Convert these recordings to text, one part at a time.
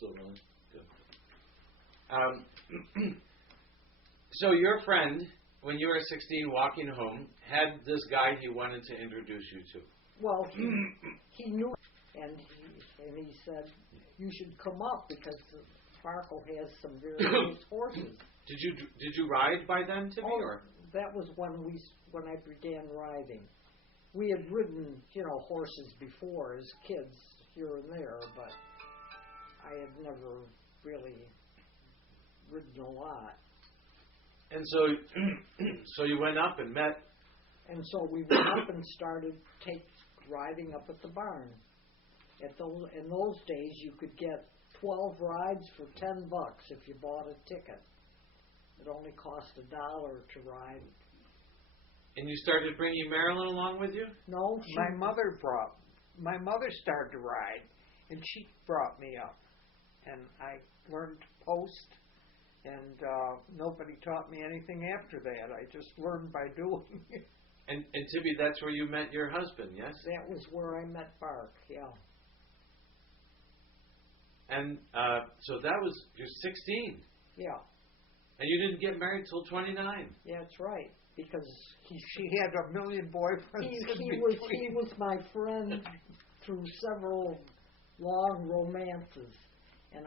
still rolling. Good. So your friend, when you were 16, walking home, had this guy he wanted to introduce you to. Well, he knew, and he said, you should come up because Sparkle has some very nice horses. Did you ride by then, Timmy? Or that was when I began riding. We had ridden, horses before as kids here and there, but I had never really ridden a lot. And so you went up and met. And so we went up and started riding up at the barn. In those days, you could get 12 rides for $10 if you bought a ticket. It only cost $1 to ride. And you started bringing Marilyn along with you? No, my mother started to ride, and she brought me up, and I learned to post, and nobody taught me anything after that. I just learned by doing it. And Tibby, that's where you met your husband, yes? That was where I met Bark, yeah. And so that was, you're 16. Yeah. And you didn't get married till 29. Yeah, that's right. Because she had a million boyfriends. He was my friend through several long romances, and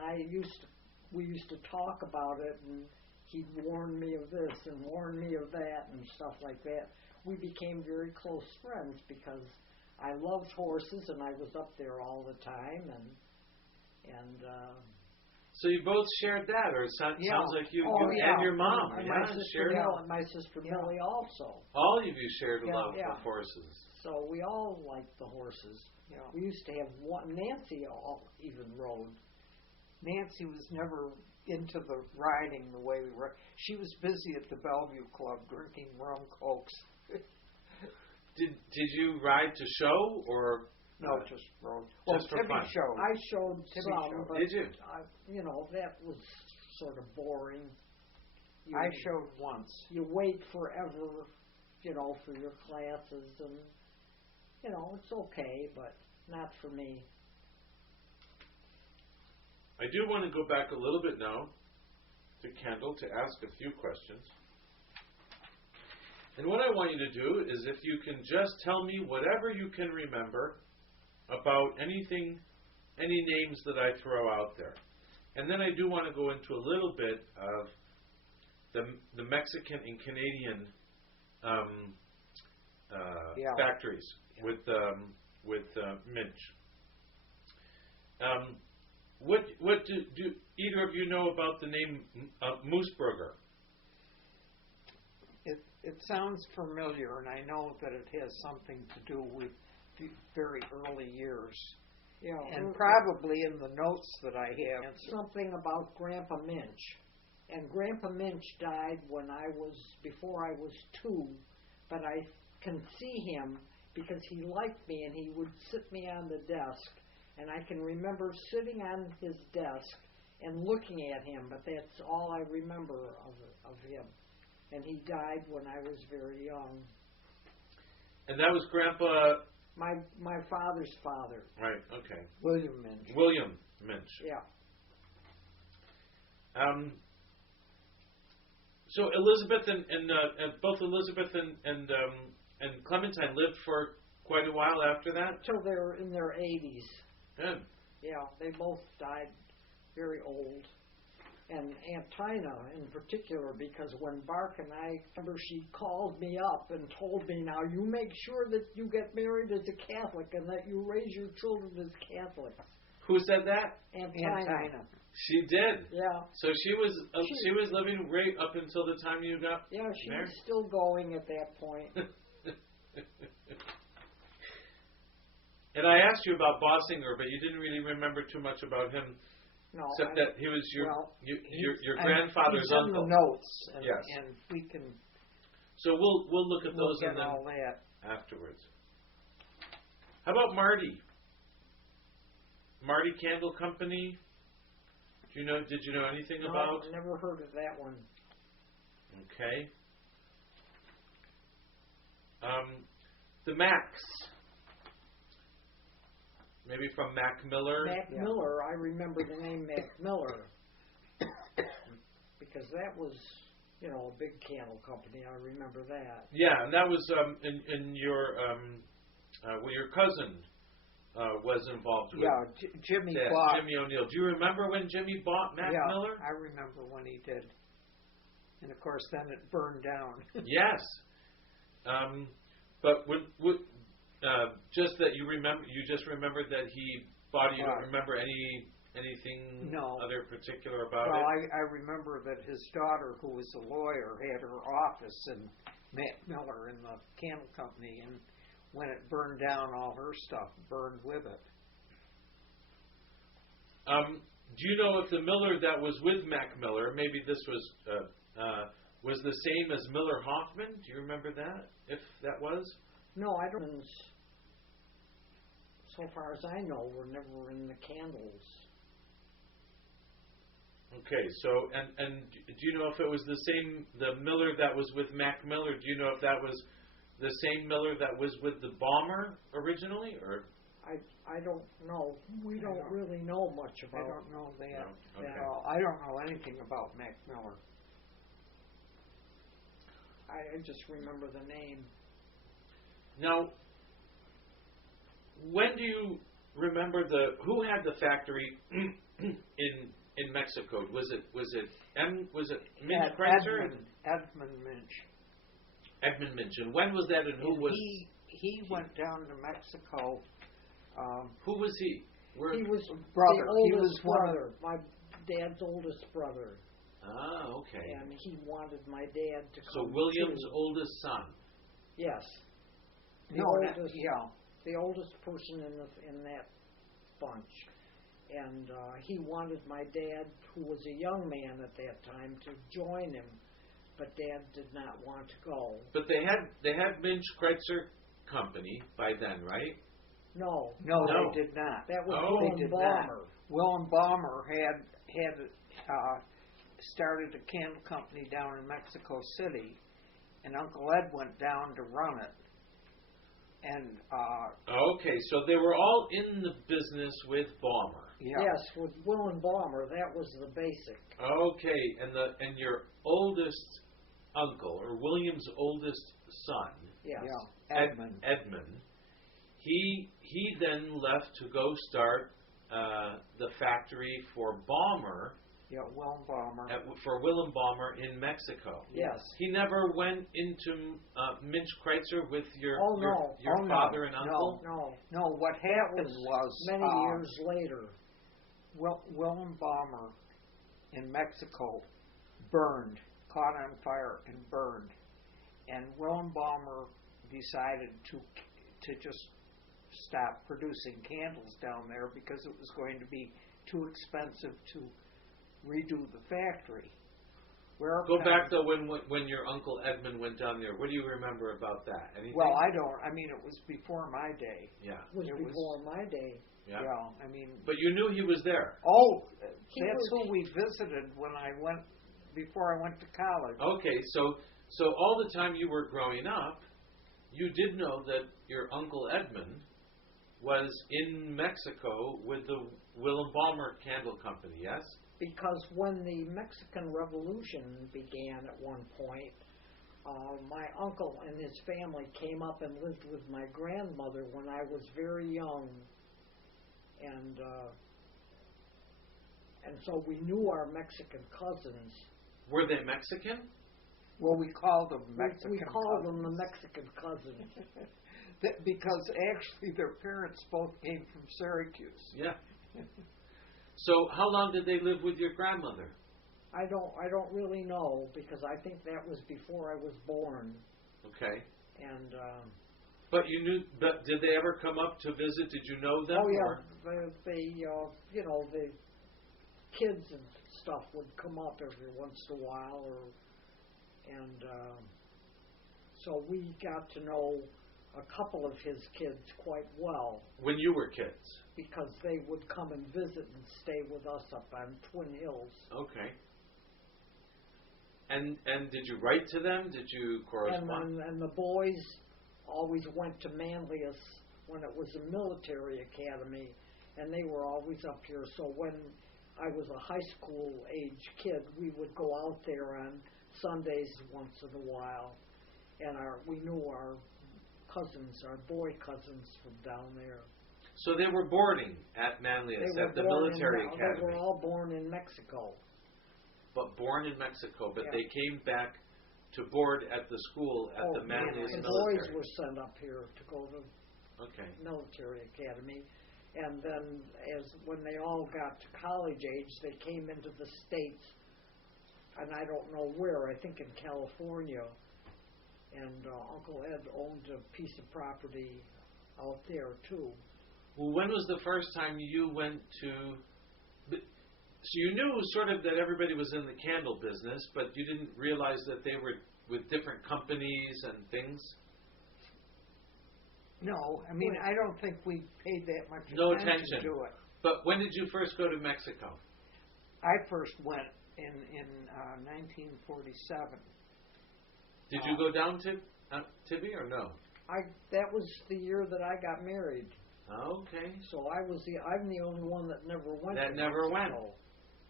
we used to talk about it, and he'd warn me of this and warn me of that and stuff like that. We became very close friends because I loved horses and I was up there all the time, and so you both shared that, or it sounds like you and your mom. And my sister Millie also. All of you shared a love for horses. So we all liked the horses. Yeah. We used to have one. Nancy even rode. Nancy was never into the riding the way we were. She was busy at the Bellevue Club drinking rum cokes. Did you ride to show or? No, just rode. Just for fun. Showed. I showed some, but did you? That was sort of boring. I showed once. You wait forever, for your classes, and it's okay, but not for me. I do want to go back a little bit now to Kendall to ask a few questions. And what I want you to do is if you can just tell me whatever you can remember about anything, any names that I throw out there. And then I do want to go into a little bit of the Mexican and Canadian factories with Minch. What do either of you know about the name Mooseburger? It sounds familiar, and I know that it has something to do with very early years. Yeah, and probably in the notes that I have. Something about Grandpa Minch. And Grandpa Minch died before I was 2, but I can see him because he liked me and he would sit me on the desk. And I can remember sitting on his desk and looking at him, but that's all I remember of him. And he died when I was very young. And that was Grandpa... My father's father. Right, okay. William Minch. William Minch. Yeah. So Elizabeth and both Elizabeth and Clementine lived for quite a while after that? Till they were in their 80s. Good. Yeah, they both died very old. And Aunt Tina in particular, because when Bark and I remember, she called me up and told me, now you make sure that you get married as a Catholic and that you raise your children as Catholics. Who said that? Aunt Tina. She did. Yeah. So she was living right up until the time you got married? She was still going at that point. And I asked you about Bossinger, but you didn't really remember too much about him. No, except that he was your grandfather's uncle. In the notes, yes, and we can. So we'll look at those and then all that afterwards. How about Marty? Marty Candle Company. Did you know anything about? No, never heard of that one. Okay. The Max. maybe from Mac Miller. Mac Miller, I remember the name Mac Miller because that was, you know, a big candle company. I remember that. Yeah, and that was in your well, your cousin was involved with. Yeah, Jimmy that, bought. Jimmy O'Neill. Do you remember when Jimmy bought Mac Yeah, Miller? I remember when he did. And of course, then it burned down. Yes. But just that you remember, you just remembered that he bought it. You don't remember anything other particular about well, it? I remember that his daughter, who was a lawyer, had her office in Mac Miller in the candle company, and when it burned down, all her stuff burned with it. Do you know if the Miller that was with Mac Miller, maybe this was the same as Miller Hoffman? Do you remember that? If that was? No, I don't. So far as I know, we're never in the candles. Okay, so and do you know if it was the same, the Miller that was with Mac Miller? Do you know if that was the same Miller that was with the bomber originally, or? I don't know. We don't really know much about. I don't know that No? Okay. at all. I don't know anything about Mac Miller. I just remember the name. Now, when do you remember who had the factory in Mexico? Was it Minch Chrysler? Edmund Minch. Edmund Minch. And when was that? And who was he? Went down to Mexico. Who was he? He was brother. the oldest brother. My dad's oldest brother. Ah, okay. And he wanted my dad to come. So William's too. oldest son. Yes. The oldest person in that bunch, and he wanted my dad, who was a young man at that time, to join him, but Dad did not want to go. But they had Minch Chrysler Company by then, right? No, No. they did not. That was They Willem did Balmer. not. Willem Balmer had started a candle company down in Mexico City, and Uncle Ed went down to run it. And okay, so they were all in the business with Balmer. yeah. Yes, with Willem Balmer, that was the basic. Okay, and your oldest uncle, or William's oldest son, Yes. Yeah. Edmund, he then left to go start the factory for Balmer. Yeah, Willem Balmer. For Willem Balmer in Mexico. Yes. He never went into Minch Chrysler with your no. father and uncle? No, what happened was many years later. Willem Balmer in Mexico burned, caught on fire and burned. And Willem Balmer decided to just stop producing candles down there because it was going to be too expensive to redo the factory. Go back though when your uncle Edmund went down there. What do you remember about that? Anything? Well, I don't. I mean, it was before my day. Yeah. It was before my day. Yeah. I mean. But you knew he was there. Oh, that's who we visited when I went before I went to college. Okay, so all the time you were growing up, you did know that your uncle Edmund was in Mexico with the Willem Balmer Candle Company. Yes. Because when the Mexican Revolution began at one point, my uncle and his family came up and lived with my grandmother when I was very young, and so we knew our Mexican cousins. Were they Mexican? Well, we called them Mexican. We called them the Mexican cousins. Because actually their parents both came from Syracuse. Yeah. So how long did they live with your grandmother? I don't really know, because I think that was before I was born. Okay. And but you knew. But did they ever come up to visit? Did you know them? oh yeah, or? the kids and stuff would come up every once in a while, and so we got to know a couple of his kids quite well. When you were kids? Because they would come and visit and stay with us up on Twin Hills. Okay. And did you write to them? Did you correspond? And the boys always went to Manlius when it was a military academy, and they were always up here. So when I was a high school age kid, we would go out there on Sundays once in a while, and we knew our cousins, our boy cousins from down there. So they were boarding at Manlius, at the military academy. They were all born in Mexico. But born in Mexico, but Yeah. they came back to board at the school at the Manlius The military. boys were sent up here to go to Okay. military academy, and then when they all got to college age, they came into the States, and I don't know where, I think in California, and Uncle Ed owned a piece of property out there too. Well, when was the first time you went to... So you knew sort of that everybody was in the candle business, but you didn't realize that they were with different companies and things? No, I mean, I don't think we paid that much No attention attention. to it. But when did you first go to Mexico? I first went in 1947. Did you go down to Tibby or no? That was the year that I got married. Okay. So I'm the only one that never went. That to never Mexico. went.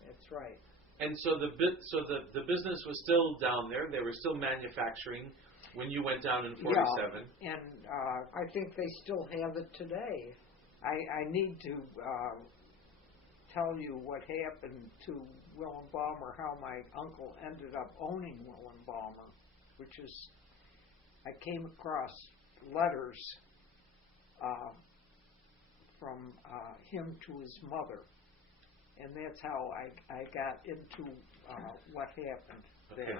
That's right. And so the business was still down there. They were still manufacturing when you went down in 47. Yeah, and I think they still have it today. I need to tell you what happened to Willem Balmer, how my uncle ended up owning Willem Balmer, which is, I came across letters from him to his mother, and that's how I got into what happened there. Okay.